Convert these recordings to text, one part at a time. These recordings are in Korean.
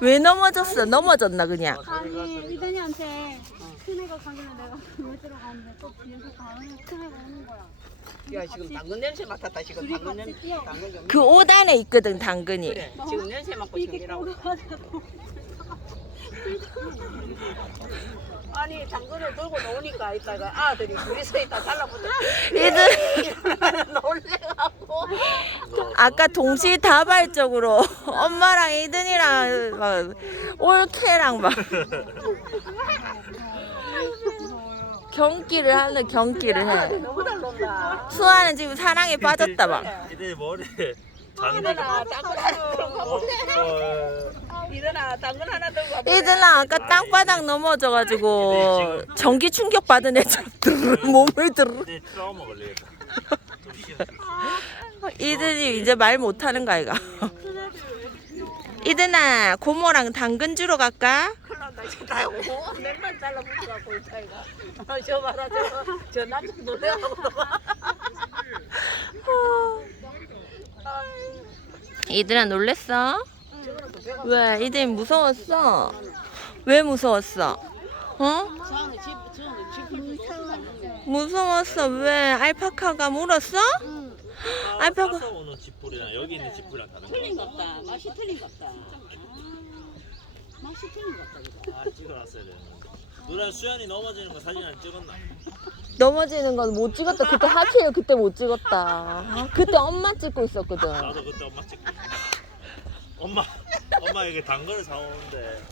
왜 넘어졌어? 넘어졌나 그냥? 아니 이든이한테 큰 애가 가길래 내가 물들어 가는데 또 뒤에서 다른 큰 애가 오는 거야. 야 지금 당근 냄새 맡았다 지금 둘이 당근 같이 냄새 뛰어. 당근 좀 그 옷 안에 있거든 당근이. 그래 지금 냄새 맡고 지금이라고 아니 당근을 들고 나오니까 이따가 아들이 둘이 서 있다 달라붙어 이들 놀래갖고 아까 동시다발적으로 엄마랑 이든이랑 막 올케랑 막 경기를 하는 경기를 해. 너무 잘 논다 수아는 지금 사랑에 빠졌다 막. 이들 머리에 일어나 당근 하나 들고 어, 가볼래 어, 일어나 당근 하나 들고 이들아 아까 땅바닥 넘어져가지고 전기 충격 받은 애처럼 드르르 몸을 드르르. 이제 트라우마 걸리겠다. 좀 쉬어. 이든이 이제 말 못하는 거 아이가. 이든아 고모랑 당근 주러 갈까? 큰일 난다 진짜 오 맨날 잘라붙어갖고 이 차이가 어, 저 봐라 저저 남자 놀래갖고 이들아 놀랬어? 왜? 이들 무서웠어? 왜 무서웠어? 어? 무서웠어. 왜? 알파카가 물었어? 아, 알파고. 싸서 오는 집불이랑 여기 있는 집불이랑 다른 거. 틀린 것 같다 맛이 틀린 것 같다 맛이 틀린 것 같다 이거. 아 찍어놨어야 되는데. 누나 수연이 넘어지는 거 사진 안 찍었나? 넘어지는 건 못 찍었다. 그때 하필 그때 못 찍었다. 아, 그때 엄마 찍고 있었거든. 나도 그때 엄마 찍고. 엄마 엄마 이게 당근을 사오는데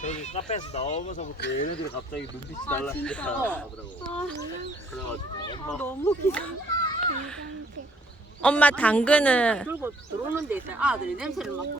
저기 카페에서 나오면서부터 얘네들이 갑자기 눈빛이 달라지더라고. 그래가지고 엄마 너무 귀여워. 엄마 당근을 들고 들어오는 데 있다. 아들이 냄새를 맡고